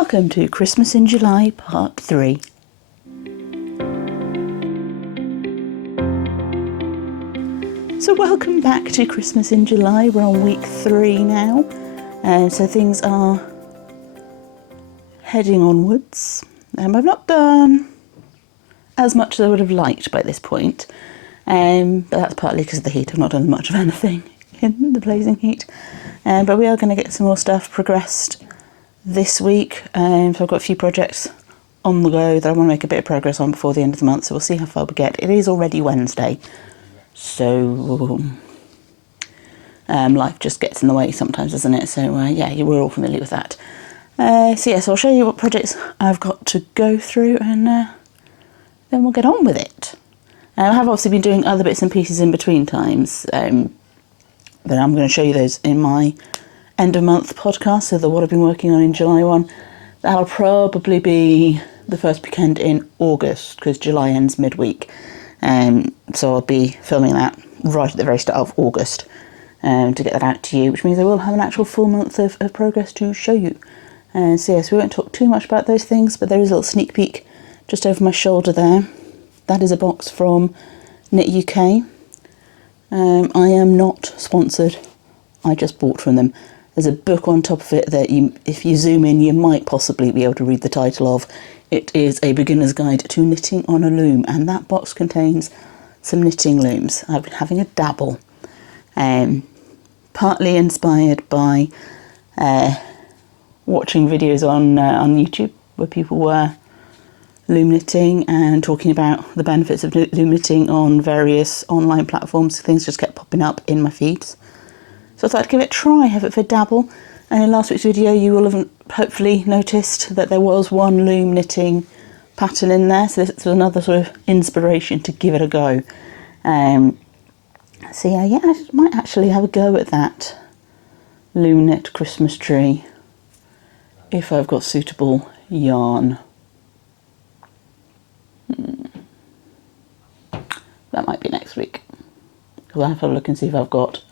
Welcome to Christmas in July Part 3. So welcome back to Christmas in July. We're on week 3 now, so things are heading onwards. I've not done as much as I would have liked by this point, but that's partly because of the heat. I've not done much of anything in the blazing heat, but we are going to get some more stuff progressed this week. So I've got a few projects on the go that I want to make a bit of progress on before the end of the month, so we'll see how far we get. It is already Wednesday, so life just gets in the way sometimes, doesn't it? So yeah, we're all familiar with that. So I'll show you what projects I've got to go through, and then we'll get on with it. I have obviously been doing other bits and pieces in between times, but I'm going to show you those in my end of month podcast. So the what I've been working on in July one, that'll probably be the first weekend in August, because July ends midweek. So I'll be filming that right at the very start of August to get that out to you, which means I will have an actual full month of progress to show you. So yes, we won't talk too much about those things, but there is a little sneak peek just over my shoulder there. That is a box from Knit UK. I am not sponsored, I just bought from them. There's a book on top of it that if you zoom in, you might possibly be able to read the title of. It is A Beginner's Guide to Knitting on a Loom, and that box contains some knitting looms. I've been having a dabble, partly inspired by watching videos on YouTube where people were loom knitting and talking about the benefits of loom knitting on various online platforms. Things just kept popping up in my feeds. So I thought I'd give it a try, have it for a dabble. And in last week's video, you will have hopefully noticed that there was one loom knitting pattern in there. So this was another sort of inspiration to give it a go. So yeah, I might actually have a go at that loom knit Christmas tree if I've got suitable yarn. That might be next week, because I'll have to look and see if I've got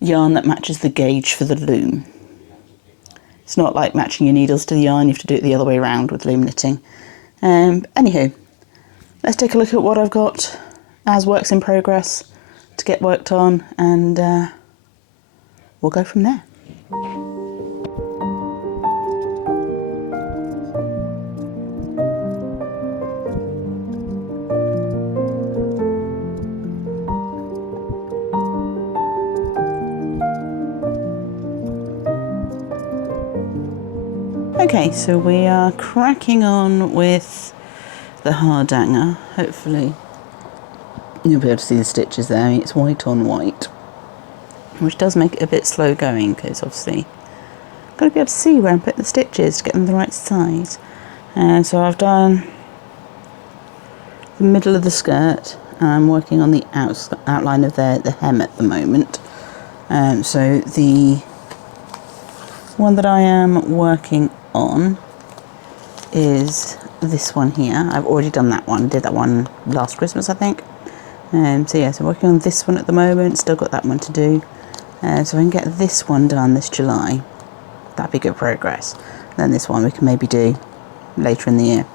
yarn that matches the gauge for the loom. It's not like matching your needles to the yarn, you have to do it the other way around with loom knitting. Anywho, let's take a look at what I've got as works in progress to get worked on, and we'll go from there. Okay, so we are cracking on with the hardanger. Hopefully you'll be able to see the stitches there. It's white on white, which does make it a bit slow going, because obviously I've got to be able to see where I'm putting the stitches to get them the right size. So I've done the middle of the skirt, and I'm working on the outline of the hem at the moment. So the one that I am working on is this one here. I've already done that one, did that one last Christmas, I think. So yeah, so working on this one at the moment, still got that one to do. So if I can get this one done this July, that'd be good progress. Then this one we can maybe do later in the year.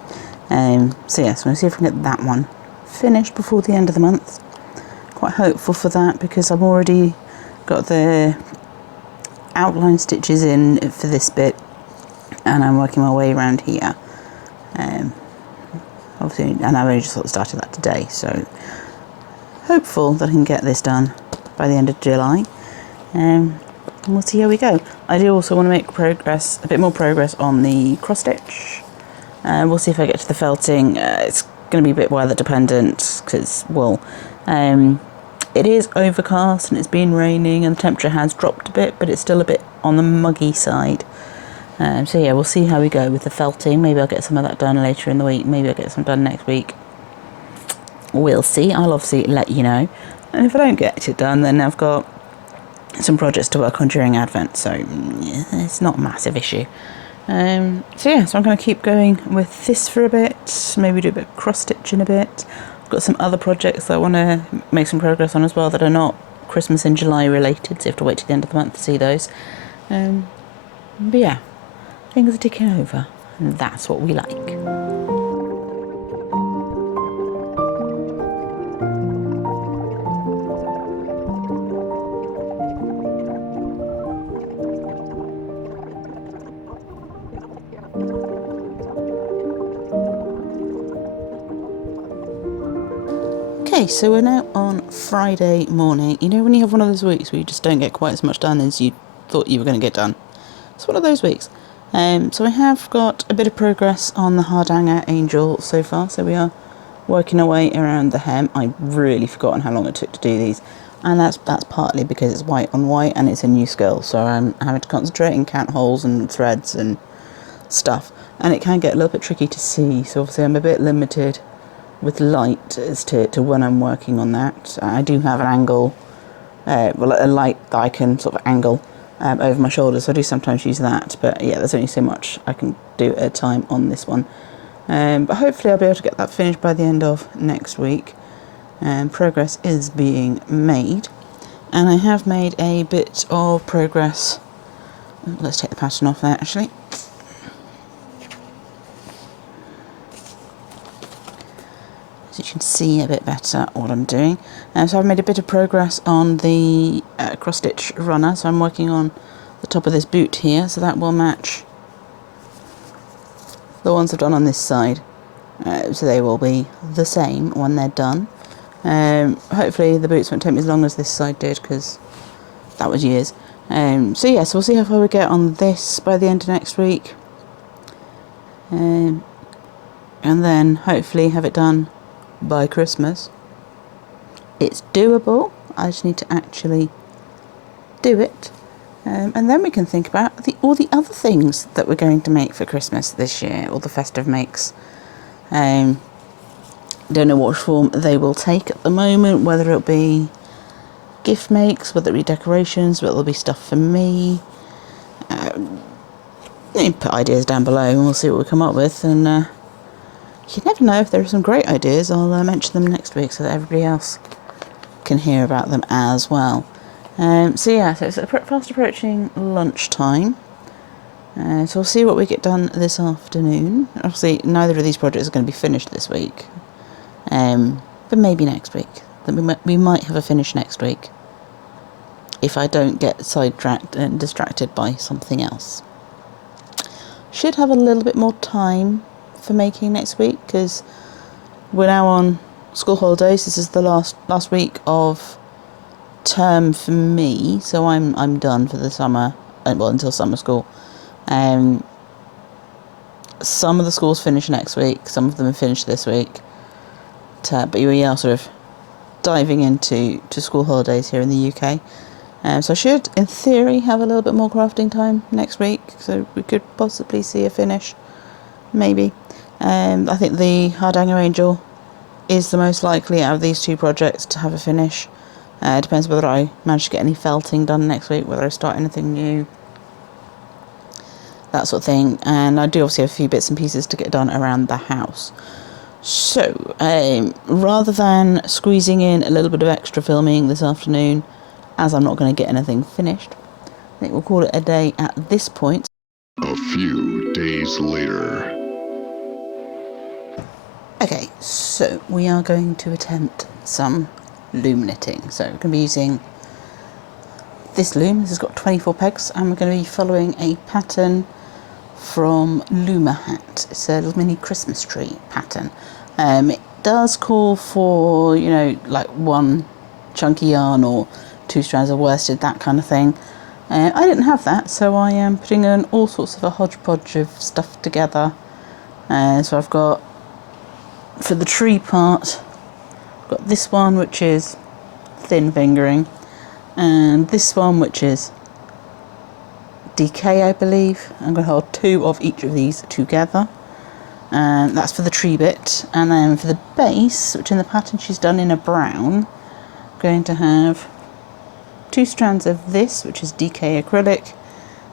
So yeah, so I'm going to see if I can get that one finished before the end of the month. Quite hopeful for that, because I've already got the outline stitches in for this bit, and I'm working my way around here. Obviously, and I've only just sort of started that today, so hopeful that I can get this done by the end of July. And we'll see how we go. I do also want to make progress, a bit more progress on the cross stitch. We'll see if I get to the felting. It's going to be a bit weather dependent, because, well, it is overcast and it's been raining and the temperature has dropped a bit, but it's still a bit on the muggy side. So yeah, we'll see how we go with the felting. Maybe I'll get some of that done later in the week. Maybe I'll get some done next week. We'll see. I'll obviously let you know. And if I don't get it done, then I've got some projects to work on during Advent. So yeah, it's not a massive issue. So yeah, so I'm going to keep going with this for a bit. Maybe do a bit of cross stitching a bit. I've got some other projects that I want to make some progress on as well that are not Christmas in July related, so you have to wait till the end of the month to see those. But yeah, things are ticking over, and that's what we like. Okay, so we're now on Friday morning. You know when you have one of those weeks where you just don't get quite as much done as you thought you were going to get done? It's one of those weeks. So I have got a bit of progress on the Hardanger Angel so far, so we are working our way around the hem. I've really forgotten how long it took to do these, and that's partly because it's white on white and it's a new skill, so I'm having to concentrate and count holes and threads and stuff, and it can get a little bit tricky to see, so obviously I'm a bit limited with light as to when I'm working on that. I do have an angle, a light that I can sort of angle over my shoulders, so I do sometimes use that, but yeah, there's only so much I can do at a time on this one. But hopefully I'll be able to get that finished by the end of next week. Progress is being made, and I have made a bit of progress. Let's take the pattern off there actually. So you can see a bit better what I'm doing. So I've made a bit of progress on the cross stitch runner, so I'm working on the top of this boot here, so that will match the ones I've done on this side, so they will be the same when they're done. Hopefully the boots won't take me as long as this side did, because that was years. So yeah, so we'll see how far we get on this by the end of next week, and then hopefully have it done by Christmas. It's doable, I just need to actually do it, and then we can think about all the other things that we're going to make for Christmas this year, all the festive makes. Don't know what form they will take at the moment, whether it'll be gift makes, whether it'll be decorations, whether it'll be stuff for me. You put ideas down below and we'll see what we come up with, and you never know, if there are some great ideas, I'll mention them next week so that everybody else can hear about them as well. So yeah, so it's fast approaching lunchtime. So we'll see what we get done this afternoon. Obviously, neither of these projects are going to be finished this week, but maybe next week. We might have a finish next week if I don't get sidetracked and distracted by something else. Should have a little bit more time for making next week, because we're now on school holidays. This is the last week of term for me, so I'm done for the summer, well, until summer school. Some of the schools finish next week, some of them have finished this week, but we are sort of diving into school holidays here in the UK. So I should, in theory, have a little bit more crafting time next week, so we could possibly see a finish, maybe. I think the Hardanger Angel is the most likely out of these two projects to have a finish. It depends whether I manage to get any felting done next week, whether I start anything new, that sort of thing. And I do obviously have a few bits and pieces to get done around the house. So, rather than squeezing in a little bit of extra filming this afternoon, as I'm not going to get anything finished, I think we'll call it a day at this point. A few days later. Okay, so we are going to attempt some loom knitting. So we're going to be using this loom. This has got 24 pegs, and we're going to be following a pattern from Loomer Hat. It's a little mini Christmas tree pattern. It does call for, you know, like one chunky yarn or 2 strands of worsted, that kind of thing. I didn't have that, so I am putting in all sorts of a hodgepodge of stuff together. So I've got, for the tree part, I've got this one which is thin fingering, and this one which is DK, I believe. I'm going to hold 2 of each of these together, and that's for the tree bit. And then for the base, which in the pattern she's done in a brown, I'm going to have 2 strands of this, which is DK acrylic,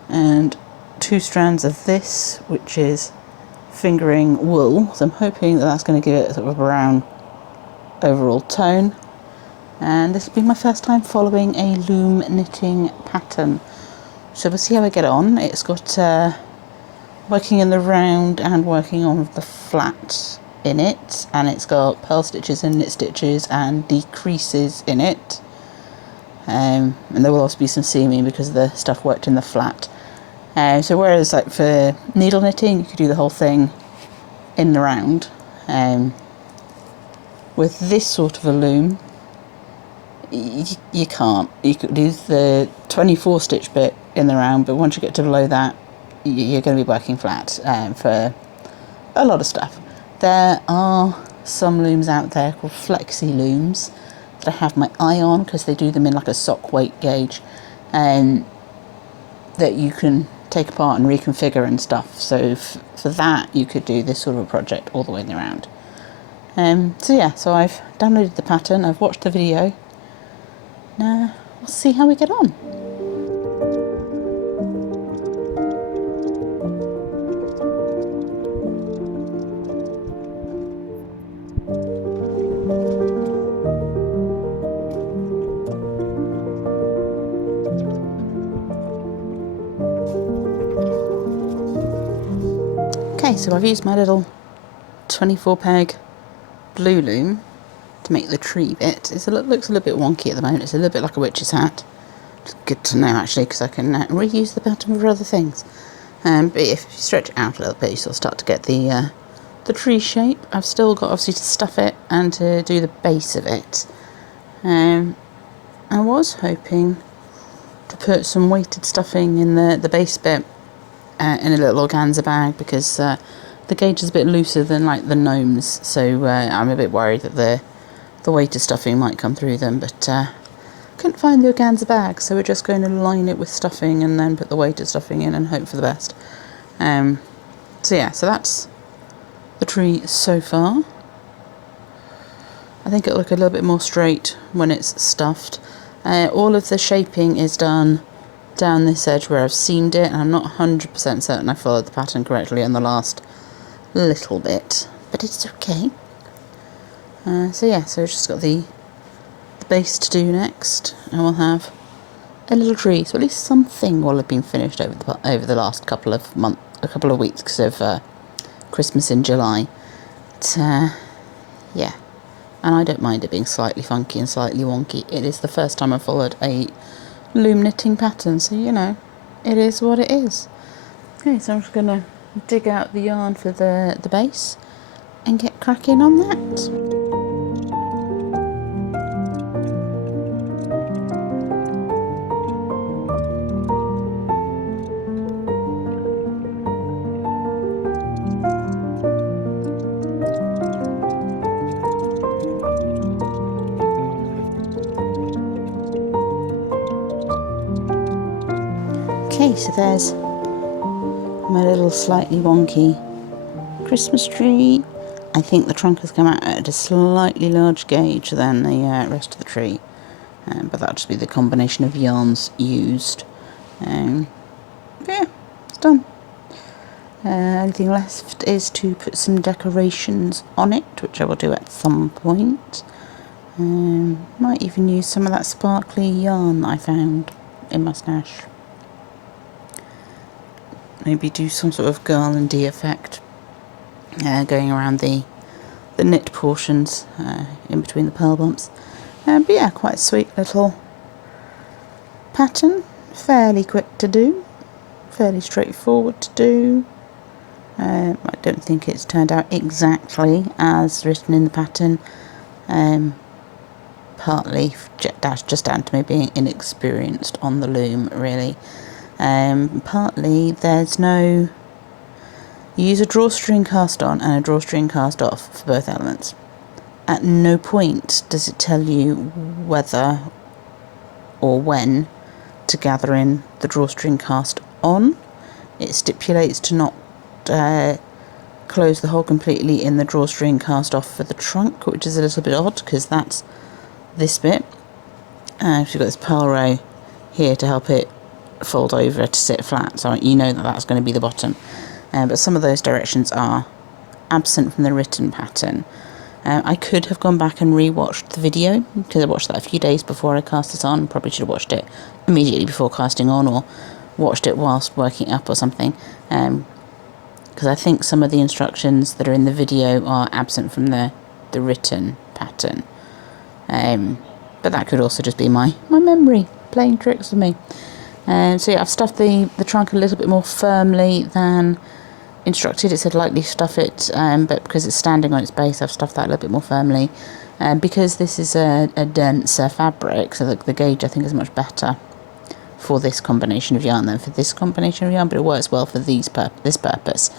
and 2 strands of this, which is fingering wool. So I'm hoping that that's going to give it sort of a brown overall tone. And this will be my first time following a loom knitting pattern, so we'll see how I get on. It's got working in the round and working on the flat in it, and it's got purl stitches and knit stitches and decreases in it. And there will also be some seaming because the stuff worked in the flat. So whereas like for needle knitting you could do the whole thing in the round, with this sort of a loom you can't. You could do the 24 stitch bit in the round, but once you get to below that you're going to be working flat for a lot of stuff. There are some looms out there called flexi looms that I have my eye on because they do them in like a sock weight gauge, and that you can take apart and reconfigure and stuff. So for that you could do this sort of a project all the way around. So I've downloaded the pattern, I've watched the video. Now we'll see how we get on. Okay, so I've used my little 24 peg blue loom to make the tree bit. Looks a little bit wonky at the moment. It's a little bit like a witch's hat. It's good to know actually, because I can reuse the pattern for other things. But if you stretch it out a little bit, you sort of start to get the tree shape. I've still got obviously to stuff it and to do the base of it. I was hoping to put some weighted stuffing in the base bit in a little organza bag, because the gauge is a bit looser than like the gnomes, so I'm a bit worried that the weighted stuffing might come through them, but couldn't find the organza bag, so we're just going to line it with stuffing and then put the weighted stuffing in and hope for the best. So that's the tree so far. I think it'll look a little bit more straight when it's stuffed. All of the shaping is done down this edge where I've seamed it, and I'm not 100% certain I followed the pattern correctly on the last little bit, but it's okay. So we've just got the base to do next, and we'll have a little tree, so at least something will have been finished over the last couple of weeks because of Christmas in July. But and I don't mind it being slightly funky and slightly wonky. It is the first time I've followed a loom knitting pattern, so it is what it is. Okay, so I'm just going to dig out the yarn for the base and get cracking on that. Okay, so there's my little slightly wonky Christmas tree. I think the trunk has come out at a slightly larger gauge than the rest of the tree, but that'll just be the combination of yarns used. It's done. Anything left is to put some decorations on it, which I will do at some point. Might even use some of that sparkly yarn that I found in my stash. Maybe do some sort of garlandy effect going around the knit portions in between the pearl bumps. But yeah, quite a sweet little pattern, fairly quick to do, fairly straightforward to do. I don't think it's turned out exactly as written in the pattern, partly just down to me being inexperienced on the loom really. Partly you use a drawstring cast on and a drawstring cast off for both elements. At no point does it tell you whether or when to gather in the drawstring cast on. It stipulates to not close the hole completely in the drawstring cast off for the trunk, which is a little bit odd because that's this bit. You've got this purl row here to help it fold over to sit flat, so you know that that's going to be the bottom. But some of those directions are absent from the written pattern. I could have gone back and re-watched the video, because I watched that a few days before I cast this on. Probably should have watched it immediately before casting on, or watched it whilst working up or something. because I think some of the instructions that are in the video are absent from the written pattern. But that could also just be my memory playing tricks with me. So yeah, I've stuffed the trunk a little bit more firmly than instructed. It said lightly stuff it, but because it's standing on its base, I've stuffed that a little bit more firmly. Because this is a denser fabric, so the gauge I think is much better for this combination of yarn than for this combination of yarn, but it works well for this purpose.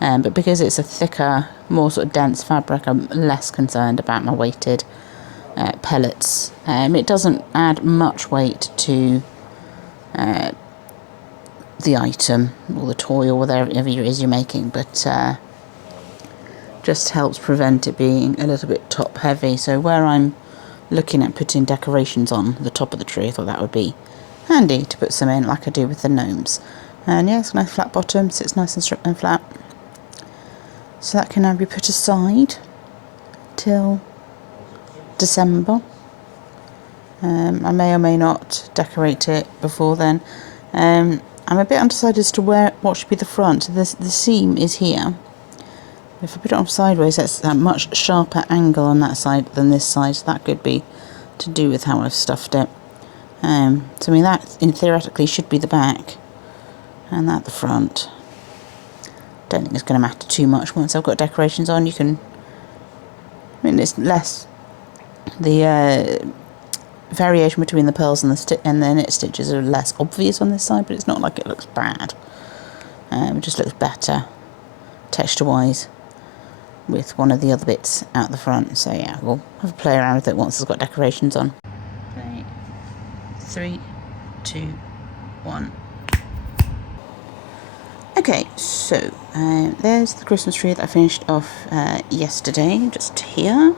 But because it's a thicker, more sort of dense fabric, I'm less concerned about my weighted pellets. It doesn't add much weight to the item or the toy or whatever it is you're making, but just helps prevent it being a little bit top heavy. So where I'm looking at putting decorations on the top of the tree, I thought that would be handy to put some in like I do with the gnomes. And yeah, it's a nice flat bottom, so it's nice and flat. So that can now be put aside till December. I may or may not decorate it before then. I'm a bit undecided as to what should be the front. So the seam is here. If I put it on sideways, that's a much sharper angle on that side than this side, so that could be to do with how I've stuffed it. So I mean, that theoretically should be the back, and that the front. Don't think it's going to matter too much once I've got decorations on. You can, I mean, it's less the variation between the pearls and the knit stitches are less obvious on this side, but it's not like it looks bad. It just looks better texture-wise with one of the other bits out the front. So yeah, we'll have a play around with it once it's got decorations on. 3, 2, 1. Okay, so there's the Christmas tree that I finished off yesterday, just here.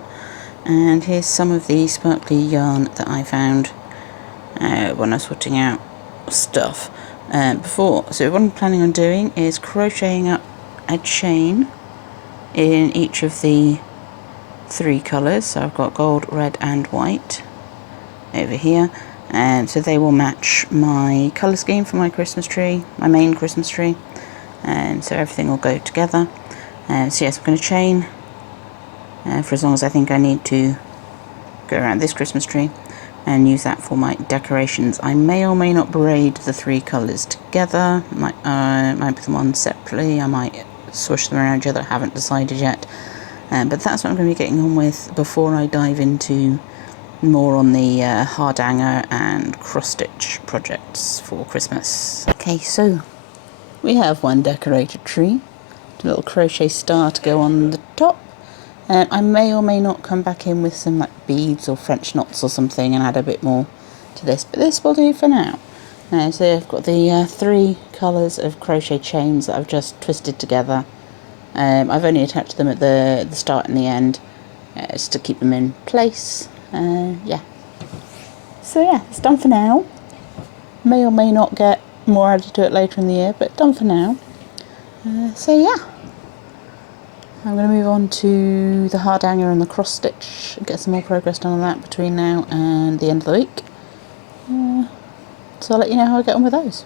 And here's some of the sparkly yarn that I found when I was sorting out stuff before. So what I'm planning on doing is crocheting up a chain in each of the 3 colours. So I've got gold, red and white over here, and so they will match my colour scheme for my Christmas tree, my main Christmas tree, and so everything will go together. So yes, I'm going to chain for as long as I think I need to go around this Christmas tree and use that for my decorations. I may or may not braid the 3 colours together. Might put them on separately. I might swish them around each other. I haven't decided yet. But that's what I'm going to be getting on with before I dive into more on the hardanger and cross stitch projects for Christmas. Okay, so we have one decorated tree. A little crochet star to go on the top. I may or may not come back in with some like beads or French knots or something and add a bit more to this, but this will do for now. So I've got the 3 colours of crochet chains that I've just twisted together. I've only attached them at the start and the end just to keep them in place. Yeah. So yeah, it's done for now. May or may not get more added to it later in the year, but done for now. So yeah. I'm going to move on to the hardanger and the cross stitch and get some more progress done on that between now and the end of the week. So I'll let you know how I get on with those.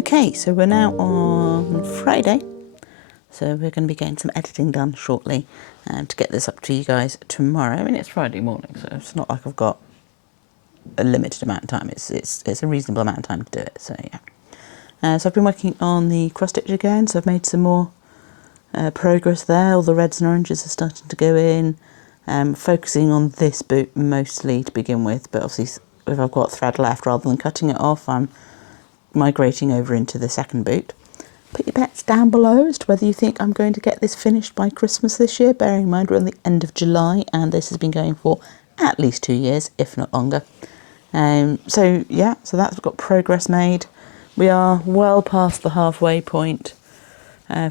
Okay, so we're now on Friday, so we're going to be getting some editing done shortly to get this up to you guys tomorrow. I mean, it's Friday morning, so it's not like I've got a limited amount of time. It's a reasonable amount of time to do it, so yeah. So I've been working on the cross stitch again, so I've made some more progress there. All the reds and oranges are starting to go in. Focusing on this boot mostly to begin with, but obviously if I've got thread left, rather than cutting it off, I'm migrating over into the second boot. Put your bets down below as to whether you think I'm going to get this finished by Christmas this year, bearing in mind we're on the end of July and this has been going for at least 2 years, if not longer. So yeah, so that's got progress made. We are well past the halfway point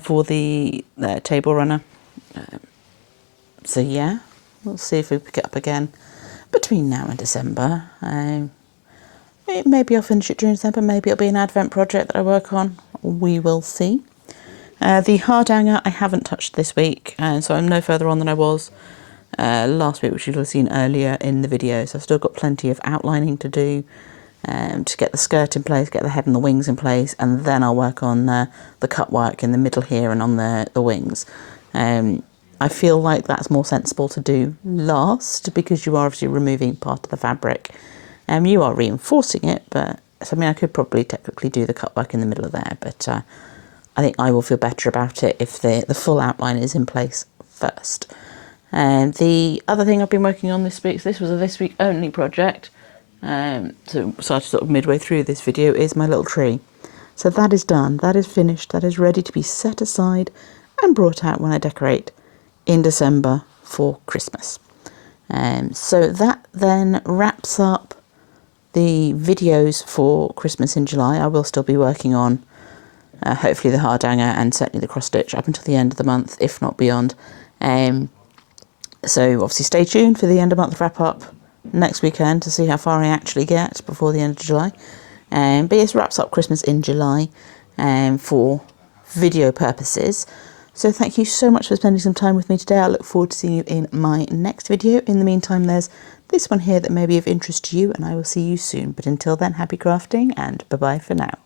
for the table runner. So yeah, we'll see if we pick it up again between now and December. Maybe I'll finish it during December, maybe it'll be an Advent project that I work on. We will see. The hardanger I haven't touched this week, and so I'm no further on than I was last week, which you'll have seen earlier in the video. So I've still got plenty of outlining to do to get the skirt in place, get the head and the wings in place, and then I'll work on the cut work in the middle here and on the wings. I feel like that's more sensible to do last because you are obviously removing part of the fabric. You are reinforcing it, but so, I mean, I could probably technically do the cut work in the middle of there, but I think I will feel better about it if the full outline is in place first. And the other thing I've been working on this week, so this was a this week only project, so started sort of midway through this video, is my little tree. So that is done, that is finished, that is ready to be set aside and brought out when I decorate in December for Christmas. So that then wraps up the videos for Christmas in July. I will still be working on hopefully the hardanger and certainly the cross stitch up until the end of the month, if not beyond. So obviously stay tuned for the end of month wrap up next weekend to see how far I actually get before the end of July. But yes, wraps up Christmas in July for video purposes. So thank you so much for spending some time with me today. I look forward to seeing you in my next video. In the meantime, there's this one here that may be of interest to you, and I will see you soon. But until then, happy crafting and bye-bye for now.